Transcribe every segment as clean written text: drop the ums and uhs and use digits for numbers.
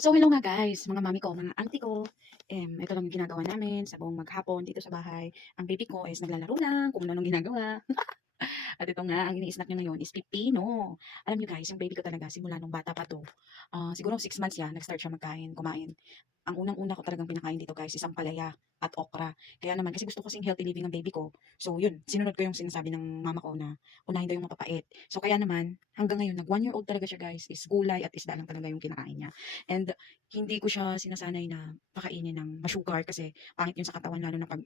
So, hello nga guys, mga mami ko, mga auntie ko. Ito lang yung ginagawa namin sa buong maghapon dito sa bahay. Ang baby ko is naglalaro lang, kung ano ginagawa. At ito nga, ang ini-snack niya ngayon is pipino. Alam niyo guys, yung baby ko talaga, simula nung bata pa to, siguro 6 months yan, nag-start siya kumain. Ang unang-una ko talagang pinakain dito guys, isang palaya at okra. Kaya naman, kasi gusto ko kasing healthy living ang baby ko. So yun, sinunod ko yung sinasabi ng mama ko na unahin daw yung mapapait. So kaya naman, hanggang ngayon, nag 1 year old talaga siya guys, is gulay at isda lang talaga yung kinakain niya. And hindi ko siya sinasanay na pakainin ng masugar kasi pangit yun sa katawan lalo na pag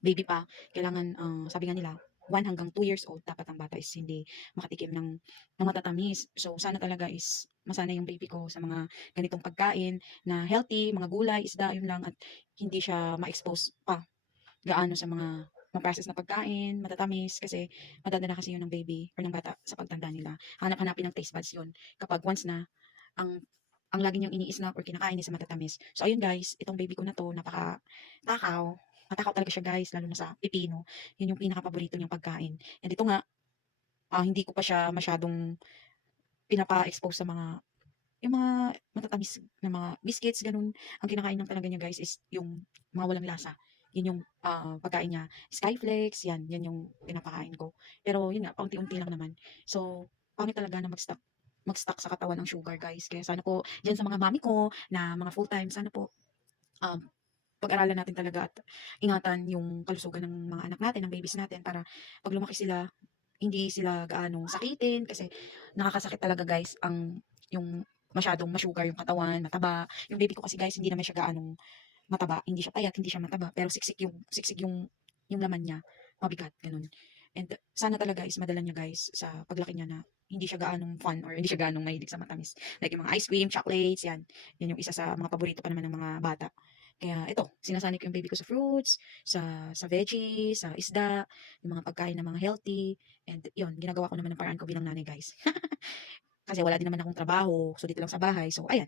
baby pa, kailangan, sabi nga nila, 1 hanggang 2 years old, dapat ang bata is hindi makatikim ng matatamis. So, sana talaga is masanay yung baby ko sa mga ganitong pagkain na healthy, mga gulay, isda, yun lang, at hindi siya ma-expose pa gaano sa mga ma-process na pagkain, matatamis, kasi madadala kasi yun ng baby or ng bata sa pagtanda nila. Hanap-hanapin ng taste buds yun kapag once na ang ang lagi niyang ini-snack or kinakain is sa matatamis. So, ayun guys, itong baby ko na 'to napaka-takaw. Matakaw talaga siya guys, lalo na sa pipino. Yun yung pinaka-paborito niyang pagkain. And ito nga, hindi ko pa siya masyadong pinapa-expose sa yung mga matatamis na mga biscuits, gano'n. Ang kinakain lang talaga niya guys is yung mga walang lasa. Yun yung, pagkain niya. Skyflakes, yan yung pinapakain ko. Pero yun nga, paunti-unti lang naman. So, pangit talaga na mag-stock sa katawan ng sugar guys. Kaya sana po diyan sa mga mami ko na mga full-time, sana po, um, pag-aralan natin talaga at ingatan yung kalusugan ng mga anak natin, ng babies natin, para 'pag lumaki sila, hindi sila gaanong sakitin. Kasi nakakasakit talaga guys yung masyadong ma-sugar yung katawan, mataba. Yung baby ko kasi guys, hindi naman siya gaanong mataba, hindi siya payat, hindi siya mataba, pero siksik yung laman niya, mabigat, gano'n. And sana talaga is madala niya guys sa paglaki niya na hindi siya gaanong fun or hindi siya gaanong mahilig sa matamis. Like yung mga ice cream, chocolates, yan. Yan yung isa sa mga paborito pa naman ng mga bata. Kaya ito, sinasanay ko yung baby ko sa fruits, sa veggies, sa isda, yung mga pagkain na mga healthy. And yun, ginagawa ko naman ng paraan ko bilang nanay guys. Kasi wala din naman akong trabaho, so dito lang sa bahay. So ayan,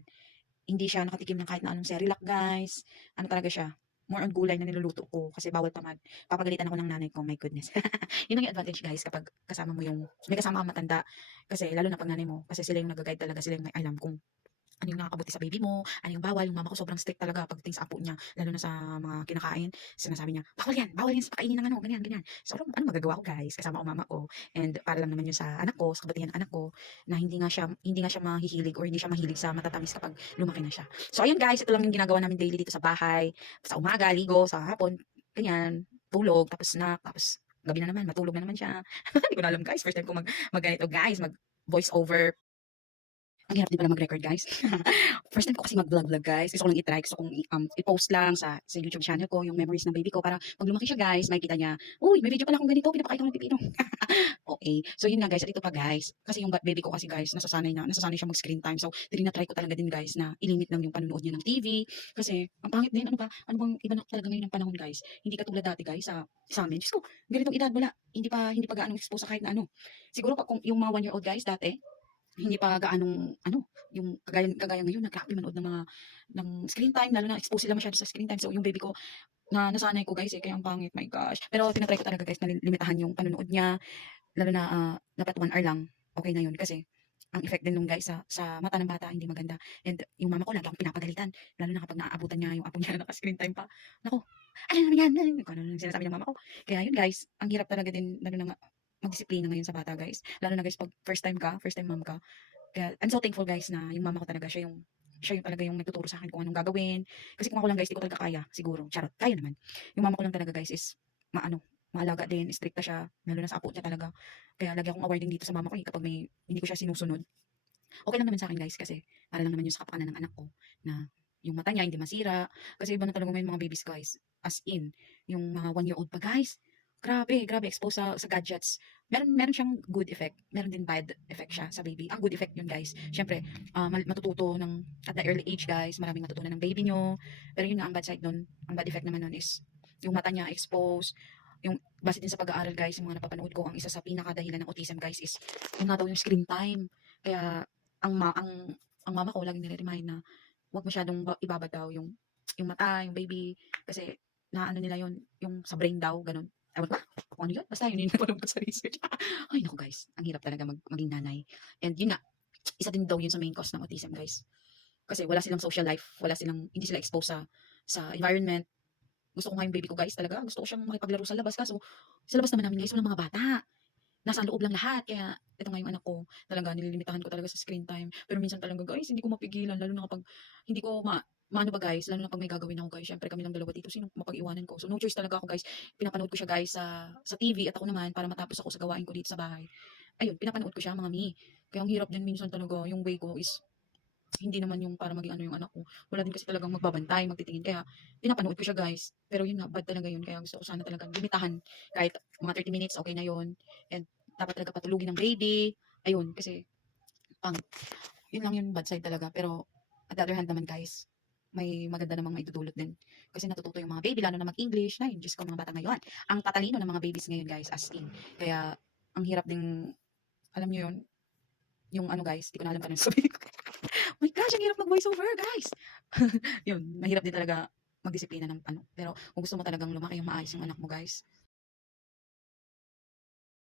hindi siya nakatikim ng kahit na anong Cerelac guys. Ano talaga siya, more on gulay na niluluto ko kasi bawal tamad. Papagalitan ako ng nanay ko, my goodness. Yun ang advantage guys kapag kasama mo may kasama kang matanda. Kasi lalo na pag nanay mo, kasi sila yung nag-guide talaga, sila yung may alam kung ano yung nakakabuti sa baby mo, ano yung bawal. Yung mama ko sobrang strict talaga pagdating sa apo niya, lalo na sa mga kinakain. Sinasabi niya, bawal yan sa pakainin ng ano, ganyan, ganyan. So, ano magagawa ko guys, kasama ko mama ko. And para lang naman yun sa anak ko, sa kabutihan ng anak ko, na hindi nga siya mahihilig or hindi siya mahilig sa matatamis kapag lumaki na siya. So, ayun guys, ito lang yung ginagawa namin daily dito sa bahay. Sa umaga, ligo, sa hapon, ganyan, tulog, tapos snack, tapos gabi na naman, matulog na naman siya. Hindi ko na alam guys, first time ko mag ganito guys, mag voice over. Ang hirap din pala mag-record guys. First time ko kasi mag-vlog guys. Gusto ko lang i-try. Gusto kong i-post lang sa YouTube channel ko yung memories ng baby ko para pag lumaki siya guys, makikita niya, uy, may video pala akong ganito, pinapakita ko ng pipino. Okay. So yun nga guys, at ito pa guys. Kasi yung baby ko kasi guys, nasasanay siya mag-screen time. So try ko talaga din guys na ilimit lang yung panonood niya ng TV. Kasi ang pangit din, ano bang iba na talaga ngayon ng panahon guys. Hindi katulad dati guys sa amin. Diyos ko, ganitong edad wala. Hindi pa gaano expose sa kahit na ano. Siguro pag kung yung mga 1 year old guys dati, hindi pa gaanong ano, yung kagaya ngayon na grabe manood ng screen time, lalo na expose sila masyado sa screen time. So yung baby ko na nasanay ko guys, kaya ang pangit, my gosh. Pero tina-try ko talaga guys na limitahan yung panonood niya, lalo na, dapat 1 hour lang, okey na yun. Kasi ang effect din nung guys sa mata ng bata hindi maganda. And yung mama ko lagi akong pinapagalitan, lalo na kapag naaabutan niya yung apo niya na naka-screen time pa. Naku, ano naman yan, kung ano yung sinasabi ng mama ko. Kaya yun guys, ang hirap talaga din lalo na magdisiplina ngayon sa bata guys. Lalo na guys 'pag first time mom ka. Kaya I'm so thankful guys na yung mama ko talaga siya yung talaga yung nagtuturo sa'kin kung anong gagawin. Kasi kung ako lang guys, di ko talaga kaya, siguro, charot, kaya naman. Yung mama ko lang talaga guys is maalaga din, strikta siya, lalo na sa apo niya talaga. Kaya lagi akong aware din dito sa mama ko, kapag hindi ko siya sinusunod. Okey lang naman sa'kin guys, kasi para lang naman yun sa kapakanan ng anak ko na yung mata niya hindi masira. Kasi iba na talaga ngayon mga babies guys, as in, yung mga 1 year old pa guys, grabe, grabe expose sa gadgets. Meron siyang good effect, meron din bad effect siya sa baby. Ang good effect yun guys, siyempre, matututo at the early age guys, maraming matutunan ng baby niyo. Pero yun nga ang bad side nun, ang bad effect naman nun is yung mata niya exposed, yung base din sa pag-aaral guys, yung mga napapanood ko, ang isa sa pinakadahilan ng autism guys is yun nga daw yung screen time. Kaya ang mama ko laging nire-remind na huwag masyadong ibabad daw yung mata, yung baby, kasi naano nila yun, yung sa brain daw, gano'n. Ewan ko kung ano yun, basta yun yung napanood ko sa research. Ay naku guys, ang hirap talaga maging nanay. And yun nga, isa din daw yun sa main cause ng autism guys. Kasi wala silang social life, hindi sila exposed sa environment. Gusto ko nga yung baby ko guys talaga, gusto ko siyang makipaglaro sa labas kaso sa labas naman namin guys walang mga bata. Nasa loob lang lahat kaya ito nga yung anak ko, talaga nililimitahan ko talaga sa screen time. Pero minsan talaga guys hindi ko mapigilan lalo na kapag hindi ko maano ba guys, lalo na pag may gagawin ako guys, syempre kami lang dalawa dito, sino mapag-iwanan ko. So no choice talaga ako guys, pinapanood ko siya guys sa TV at ako naman para matapos ako sa gawain ko dito sa bahay. Ayun, pinapanood ko siya mga mi. Kaya ang hirap din minsan talaga, yung way ko is hindi naman yung para maging ano yung anak ko. Wala din kasi talagang magbabantay, magtitingin. Kaya pinapanood ko siya guys. Pero yun nga, bad talaga yun. Kaya gusto ko sana talagang limitahan. Kahit mga 30 minutes, okay na yun. And dapat talaga patulugin ng baby. Ayun, kasi pang, yun lang yung bad side talaga. Pero at the other hand naman guys, may maganda namang maidudulot din. Kasi natututo yung mga baby, lalo na mag-English. Ay, Diyos ko mga bata ngayon. Ang tatalino ng mga babies ngayon guys, as in. Kaya ang hirap ding, alam nyo yun, yung ano guys, di ko na alam kung ano sabihin ko. My gosh, ang hirap mag-voice over, guys. Yun, mahirap din talaga magdisiplina ng ano. Pero kung gusto mo talagang lumaki yung maayos yung anak mo, guys,